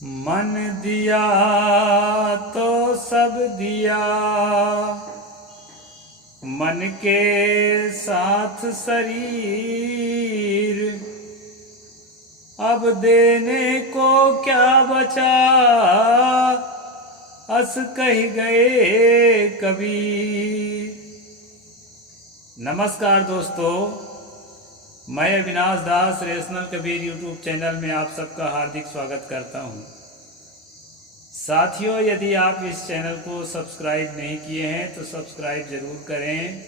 मन दिया तो सब दिया, मन के साथ शरीर, अब देने को क्या बचा, अस कह गए कबीर। नमस्कार दोस्तों, मैं अविनाश दास रेशनल कबीर यूट्यूब चैनल में आप सबका हार्दिक स्वागत करता हूं। साथियों, यदि आप इस चैनल को सब्सक्राइब नहीं किए हैं तो सब्सक्राइब ज़रूर करें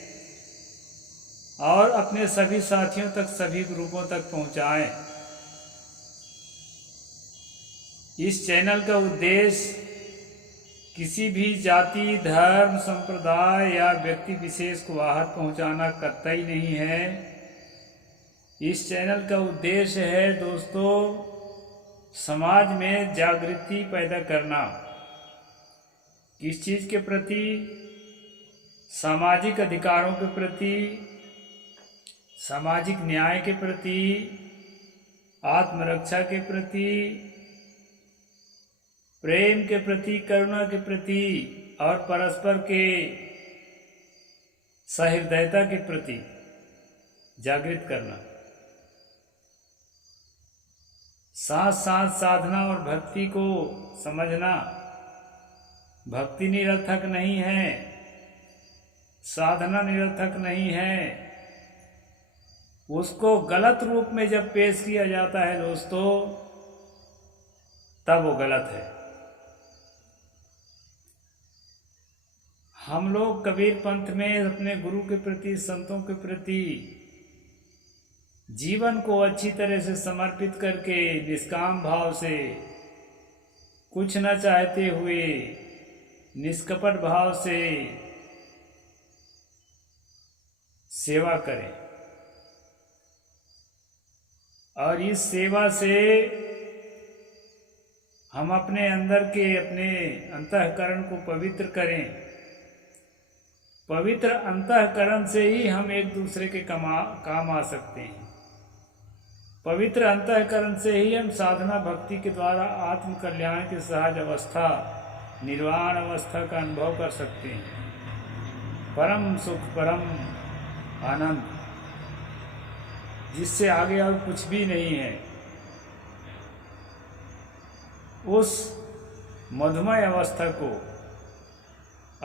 और अपने सभी साथियों तक, सभी ग्रुपों तक पहुंचाएं। इस चैनल का उद्देश्य किसी भी जाति, धर्म, संप्रदाय या व्यक्ति विशेष को आहत पहुंचाना कतई नहीं है। इस चैनल का उद्देश्य है दोस्तों, समाज में जागृति पैदा करना। किस चीज़ के प्रति? सामाजिक अधिकारों के प्रति, सामाजिक न्याय के प्रति, आत्मरक्षा के प्रति, प्रेम के प्रति, करुणा के प्रति और परस्पर के सहृदयता के प्रति जागृत करना। साथ साथ साधना और भक्ति को समझना। भक्ति निरर्थक नहीं है, साधना निरर्थक नहीं है। उसको गलत रूप में जब पेश किया जाता है दोस्तों, तब वो गलत है। हम लोग कबीर पंथ में अपने गुरु के प्रति, संतों के प्रति जीवन को अच्छी तरह से समर्पित करके, निष्काम भाव से, कुछ न चाहते हुए, निष्कपट भाव से सेवा करें। और इस सेवा से हम अपने अंदर के, अपने अंतःकरण को पवित्र करें। पवित्र अंतःकरण से ही हम एक दूसरे के काम आ सकते हैं। पवित्र अंतःकरण से ही हम साधना भक्ति के द्वारा आत्म कल्याण की सहज अवस्था, निर्वाण अवस्था का अनुभव कर सकते हैं। परम सुख, परम आनंद, जिससे आगे और कुछ भी नहीं है। उस मधुमय अवस्था को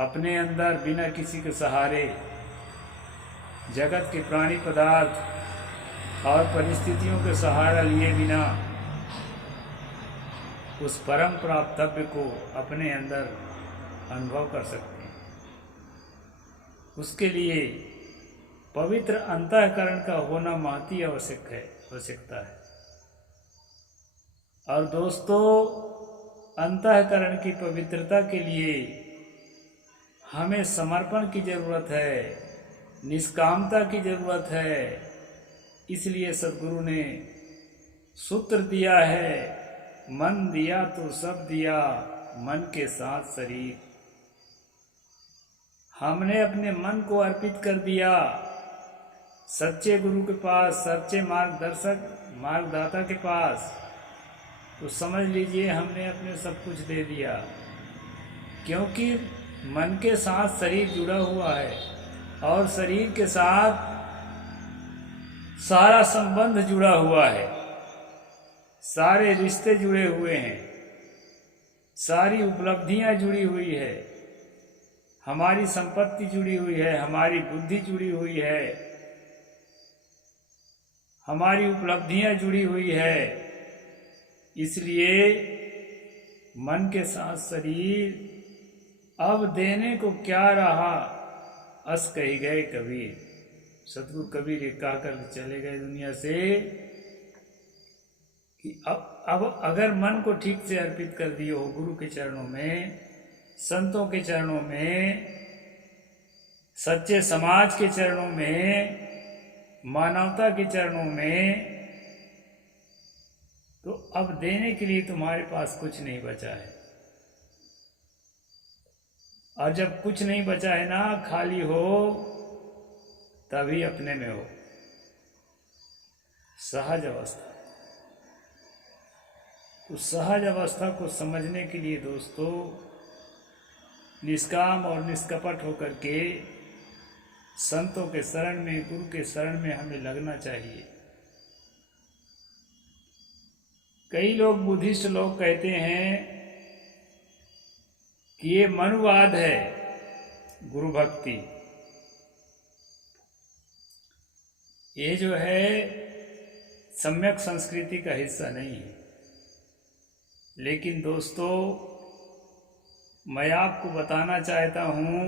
अपने अंदर बिना किसी के सहारे, जगत के प्राणी पदार्थ और परिस्थितियों के सहारा लिए बिना, उस परम प्राप्तव्य को अपने अंदर अनुभव कर सकते हैं। उसके लिए पवित्र अंतःकरण का होना महती आवश्यकता है। और दोस्तों, अंतःकरण की पवित्रता के लिए हमें समर्पण की जरूरत है, निष्कामता की जरूरत है। इसलिए सद्गुरु ने सूत्र दिया है, मन दिया तो सब दिया, मन के साथ शरीर। हमने अपने मन को अर्पित कर दिया सच्चे गुरु के पास, सच्चे मार्गदर्शक, मार्गदाता के पास, तो समझ लीजिए हमने अपने सब कुछ दे दिया। क्योंकि मन के साथ शरीर जुड़ा हुआ है और शरीर के साथ सारा संबंध जुड़ा हुआ है, सारे रिश्ते जुड़े हुए हैं, सारी उपलब्धियां जुड़ी हुई है, हमारी संपत्ति जुड़ी हुई है, हमारी बुद्धि जुड़ी हुई है, हमारी उपलब्धियां जुड़ी हुई है। इसलिए मन के साथ शरीर, अब देने को क्या रहा, अस कह गए कबीर। सतगुरु कबीर ये कहकर चले गए दुनिया से कि अब अगर मन को ठीक से अर्पित कर दिए हो गुरु के चरणों में, संतों के चरणों में, सच्चे समाज के चरणों में, मानवता के चरणों में, तो अब देने के लिए तुम्हारे पास कुछ नहीं बचा है। और जब कुछ नहीं बचा है ना, खाली हो, तभी अपने में हो सहज अवस्था। तो सहज अवस्था को समझने के लिए दोस्तों निष्काम और निष्कपट होकर के संतों के शरण में, गुरु के शरण में हमें लगना चाहिए। कई लोग, बुद्धिस्ट लोग कहते हैं कि ये मनुवाद है गुरु भक्ति। ये जो है सम्यक संस्कृति का हिस्सा नहीं है। लेकिन दोस्तों मैं आपको बताना चाहता हूँ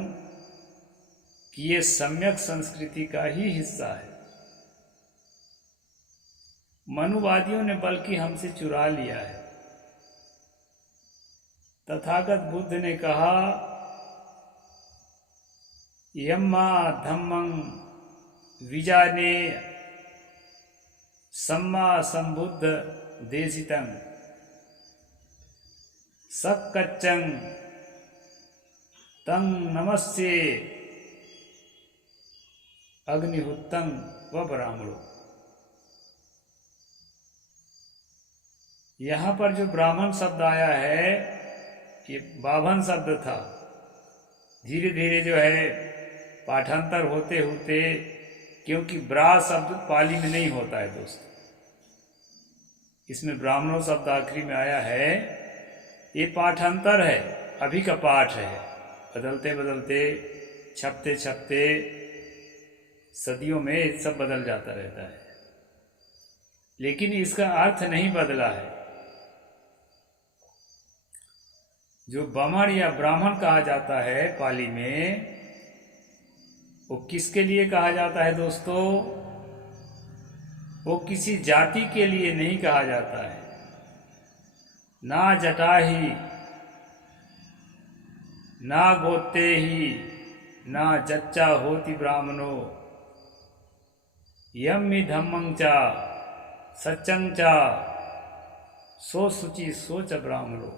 कि ये सम्यक संस्कृति का ही हिस्सा है। मनुवादियों ने बल्कि हमसे चुरा लिया है। तथागत बुद्ध ने कहा यम्मा धम्मं विजाने सम्मा संबुद्ध देशितं सक्कच्चं तं नमस्ये अग्निहुतं व ब्राह्मणो। यहाँ पर जो ब्राह्मण शब्द आया है ये बाभन शब्द था। धीरे धीरे जो है पाठांतर होते होते, क्योंकि ब्रा शब्द पाली में नहीं होता है दोस्तों, इसमें ब्राह्मणों शब्द आखिरी में आया है। ये पाठांतर है, अभी का पाठ है, बदलते बदलते छपते छपते सदियों में सब बदल जाता रहता है, लेकिन इसका अर्थ नहीं बदला है। जो बमण या ब्राह्मण कहा जाता है पाली में, वो किसके लिए कहा जाता है दोस्तों? वो किसी जाति के लिए नहीं कहा जाता है। ना जटाही, ना गोते ही, ना जच्चा होती ब्राह्मणो, यम्मि धम्मं चा सच्चं चा सो शुचि सोच ब्राह्मणो।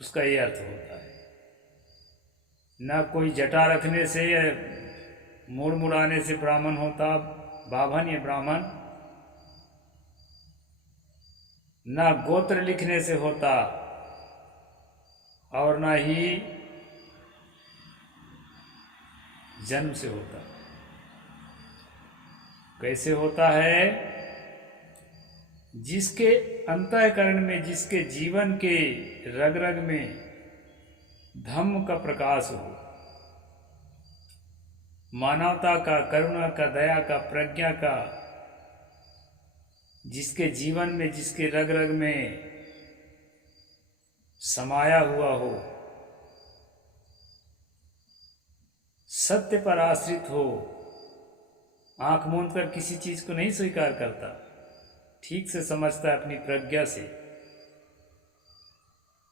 उसका ये अर्थ होता है। ना कोई जटा रखने से या मुड़ मुड़ाने से ब्राह्मण होता, बाभन या ब्राह्मण, ना गोत्र लिखने से होता, और ना ही जन्म से होता। कैसे होता है? जिसके अंतःकरण में, जिसके जीवन के रग रग में धम्म का प्रकाश हो, मानवता का, करुणा का, दया का, प्रज्ञा का, जिसके जीवन में, जिसके रग रग में समाया हुआ हो, सत्य पर आश्रित हो, आंख मूंद कर किसी चीज को नहीं स्वीकार करता, ठीक से समझता है अपनी प्रज्ञा से,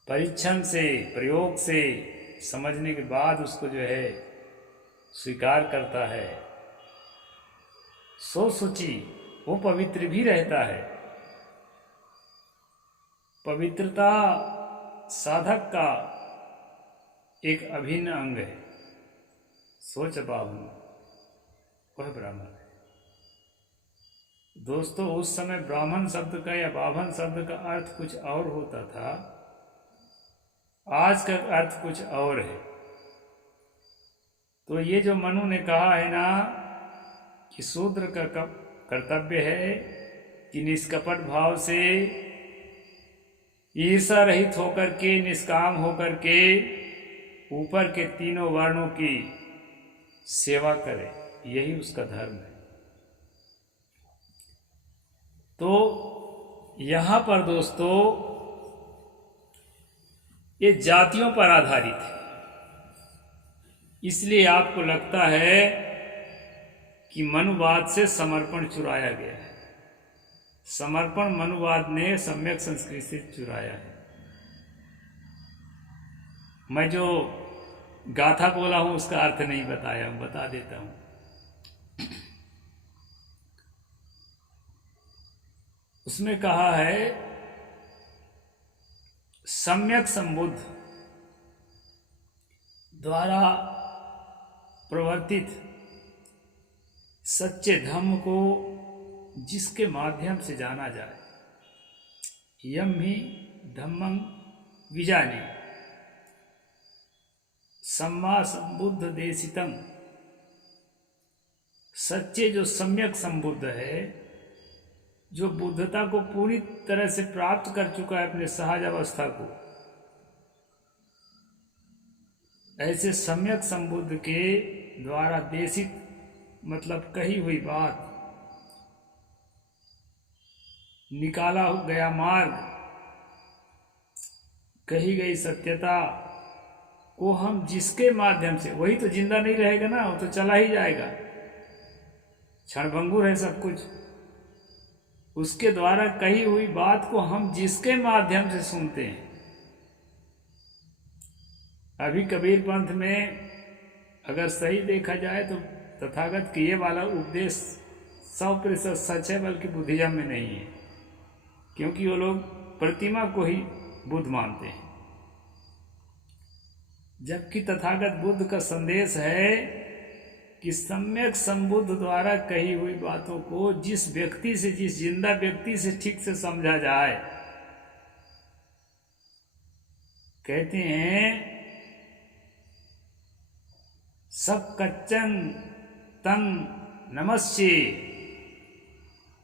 परीक्षण से, प्रयोग से समझने के बाद उसको जो है स्वीकार करता है, सो शुचि, वो पवित्र भी रहता है। पवित्रता साधक का एक अभिन्न अंग है। सोच बाभन, वह ब्राह्मण है। दोस्तों उस समय ब्राह्मण शब्द का या बाभन शब्द का अर्थ कुछ और होता था, आज का अर्थ कुछ और है। तो ये जो मनु ने कहा है ना कि शूद्र का कर्तव्य है कि निष्कपट भाव से, ईर्षा रहित होकर के, निष्काम होकर के ऊपर के तीनों वर्णों की सेवा करे, यही उसका धर्म है। तो यहाँ पर दोस्तों ये जातियों पर आधारित है, इसलिए आपको लगता है कि मनुवाद से समर्पण चुराया गया है। समर्पण मनुवाद ने सम्यक संस्कृति से चुराया है। मैं जो गाथा बोला हूं उसका अर्थ नहीं बताया हूं, बता देता हूं। उसमें कहा है सम्यक संबुद्ध द्वारा प्रवर्तित सच्चे धम्म को जिसके माध्यम से जाना जाए, यम ही धम्मं विजाने सम्मा संबुद्ध देशितम। सच्चे जो सम्यक संबुद्ध है, जो बुद्धता को पूरी तरह से प्राप्त कर चुका है अपने सहज अवस्था को, ऐसे सम्यक संबुद्ध के द्वारा देशित मतलब कही हुई बात, निकाला गया मार्ग, कही गई सत्यता को हम जिसके माध्यम से, वही तो जिंदा नहीं रहेगा ना, वो तो चला ही जाएगा, क्षणभंगुर है सब कुछ। उसके द्वारा कही हुई बात को हम जिसके माध्यम से सुनते हैं। अभी कबीर पंथ में अगर सही देखा जाए तो तथागत के ये वाला उपदेश 100% सच है, बल्कि बुद्धिज्म में नहीं है, क्योंकि वो लोग प्रतिमा को ही बुद्ध मानते हैं। जबकि तथागत बुद्ध का संदेश है कि सम्यक संबुद्ध द्वारा कही हुई बातों को जिस व्यक्ति से, जिस जिंदा व्यक्ति से ठीक से समझा जाए, कहते हैं सब कच्चन तंग नमस्ये,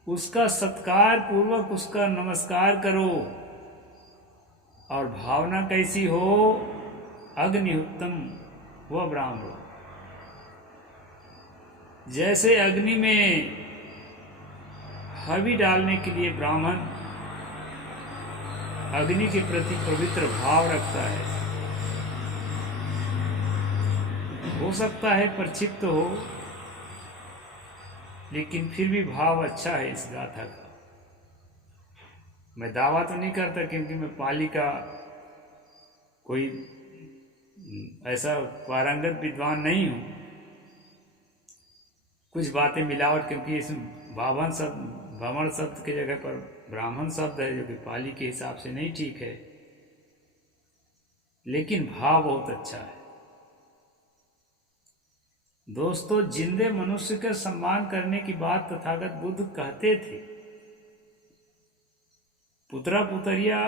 उसका सत्कार पूर्वक उसका नमस्कार करो। और भावना कैसी हो? अग्निहुत्तम व ब्राह्मण। जैसे अग्नि में हवि डालने के लिए ब्राह्मण अग्नि के प्रति पवित्र भाव रखता है, हो सकता है प्रक्षिप्त हो, लेकिन फिर भी भाव अच्छा है इस गाथा का। मैं दावा तो नहीं करता, क्योंकि मैं पाली का कोई ऐसा पारंगत विद्वान नहीं हूँ। कुछ बातें मिलावट, क्योंकि इसमें भ्रमण शब्द के जगह पर ब्राह्मण शब्द है, जो कि पाली के हिसाब से नहीं ठीक है, लेकिन भाव बहुत अच्छा है। दोस्तों, जिंदे मनुष्य का सम्मान करने की बात तथागत बुद्ध कहते थे। पुत्रा पुतरिया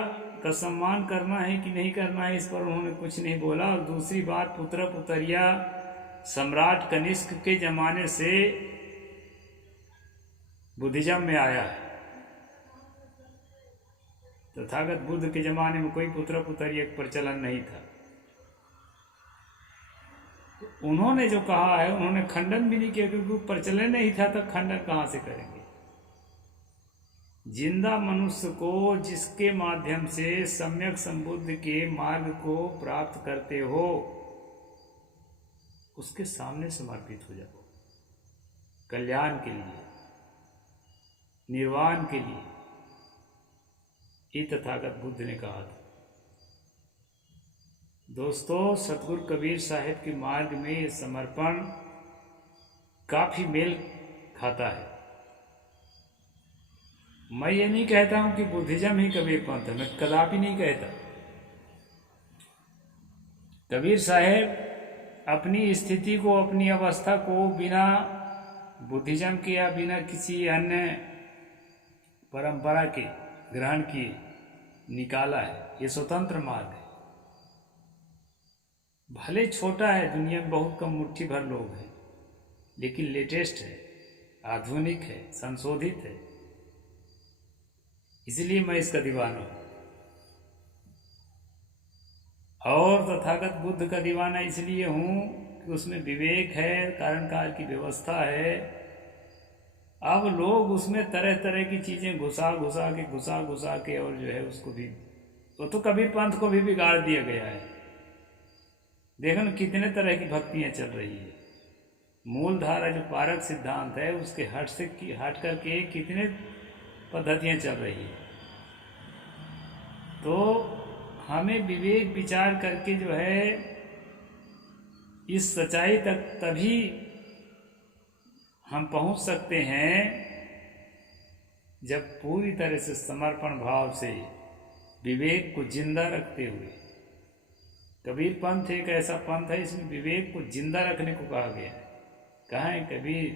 का सम्मान करना है कि नहीं करना है, इस पर उन्होंने कुछ नहीं बोला। और दूसरी बात, पुत्रा पुतरिया सम्राट कनिष्क के जमाने से बुद्धिज्म में आया है। तथागत बुद्ध के जमाने में कोई पुत्र पुतरिया प्रचलन नहीं था। उन्होंने जो कहा है, उन्होंने खंडन भी नहीं किया, क्योंकि प्रचलन नहीं था, तो खंडन कहां से करेंगे। जिंदा मनुष्य को जिसके माध्यम से सम्यक संबुद्ध के मार्ग को प्राप्त करते हो, उसके सामने समर्पित हो जाओ, कल्याण के लिए, निर्वाण के लिए। ये तथागत बुद्ध ने कहा था। दोस्तों, सतगुरु कबीर साहिब के मार्ग में ये समर्पण काफी मेल खाता है। मैं ये नहीं कहता हूं कि बुद्धिज्म ही कबीर पंथ है, मैं कदापि नहीं कहता। कबीर साहेब अपनी स्थिति को, अपनी अवस्था को बिना बुद्धिज्म के या बिना किसी अन्य परंपरा के ग्रहण किए निकाला है। ये स्वतंत्र मार्ग है। भले छोटा है, दुनिया में बहुत कम मुट्ठी भर लोग हैं, लेकिन लेटेस्ट है, आधुनिक है, संशोधित है, इसलिए मैं इसका दीवाना हूं। और तथागत बुद्ध का दीवाना इसलिए हूं कि उसमें विवेक है, कारण काल की व्यवस्था है। अब लोग उसमें तरह तरह की चीजें घुसा घुसा के और जो है उसको भी, तो कबीर पंथ को भी बिगाड़ दिया गया है। देखो ना कितने तरह की भक्तियां चल रही है। मूल धारा जो पारक सिद्धांत है, उसके हट करके कितने पद्धतियां चल रही है। तो हमें विवेक विचार करके जो है इस सच्चाई तक तभी हम पहुंच सकते हैं जब पूरी तरह से समर्पण भाव से विवेक को जिंदा रखते हुए। कबीर पंथ एक ऐसा पंथ है, इसमें विवेक को जिंदा रखने को कहा गया है। कहा है कबीर,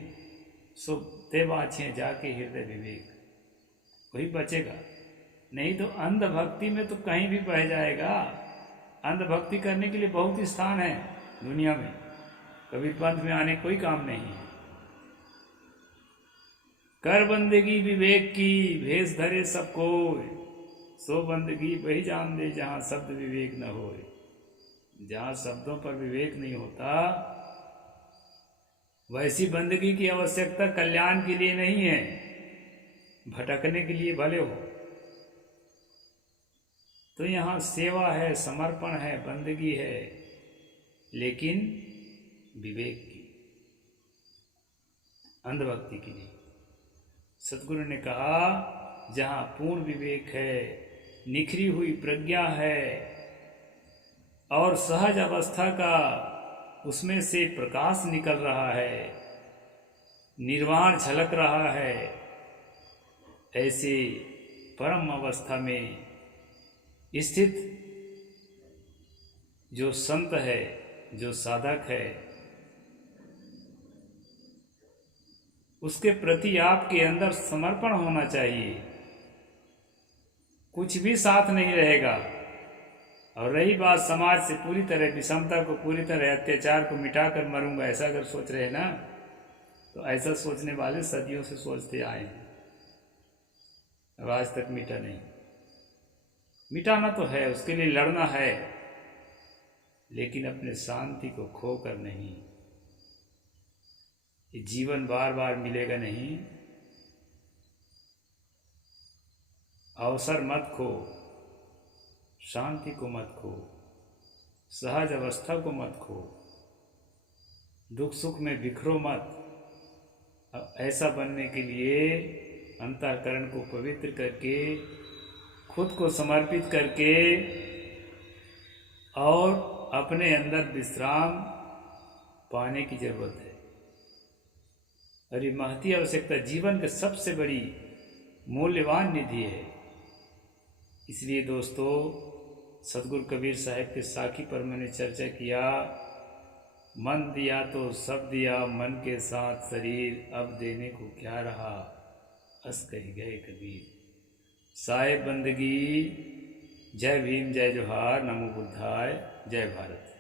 सुप्ते बाछियाँ जाके हृदय विवेक, वही बचेगा, नहीं तो अंधभक्ति में तो कहीं भी बह जाएगा। अंधभक्ति करने के लिए बहुत ही स्थान है दुनिया में, कबीर पंथ में आने कोई काम नहीं है। कर बंदगी विवेक की, भेष धरे सब कोय, सो बंदगी वही जान दे जहाँ शब्द विवेक न होए। जहाँ शब्दों पर विवेक नहीं होता, वैसी बंदगी की आवश्यकता कल्याण के लिए नहीं है, भटकने के लिए भले हो। तो यहाँ सेवा है, समर्पण है, बंदगी है, लेकिन विवेक की, अंधभक्ति की नहीं। सतगुरु ने कहा जहाँ पूर्ण विवेक है, निखरी हुई प्रज्ञा है और सहज अवस्था का उसमें से प्रकाश निकल रहा है, निर्वाण झलक रहा है, ऐसे परम अवस्था में स्थित जो संत है, जो साधक है, उसके प्रति आपके अंदर समर्पण होना चाहिए। कुछ भी साथ नहीं रहेगा। और रही बात समाज से पूरी तरह विषमता को, पूरी तरह अत्याचार को मिटाकर मरूंगा, ऐसा अगर सोच रहे ना, तो ऐसा सोचने वाले सदियों से सोचते आए हैं, अब आज तक मिटा नहीं। मिटाना तो है, उसके लिए लड़ना है, लेकिन अपने शांति को खोकर नहीं। ये जीवन बार बार मिलेगा नहीं, अवसर मत खो, शांति को मत खो, सहज अवस्था को मत खो, दुख सुख में बिखरो मत। ऐसा बनने के लिए अंतःकरण को पवित्र करके, खुद को समर्पित करके और अपने अंदर विश्राम पाने की जरूरत है। और ये महती आवश्यकता जीवन की सबसे बड़ी मूल्यवान निधि है। इसलिए दोस्तों, सतगुरु कबीर साहब के साखी पर मैंने चर्चा किया, मन दिया तो सब दिया, मन के साथ शरीर, अब देने को क्या रहा, हंस कह गए कबीर। साहेब बंदगी। जय भीम, जय जोहार, नमो बुद्धाय, जय भारत।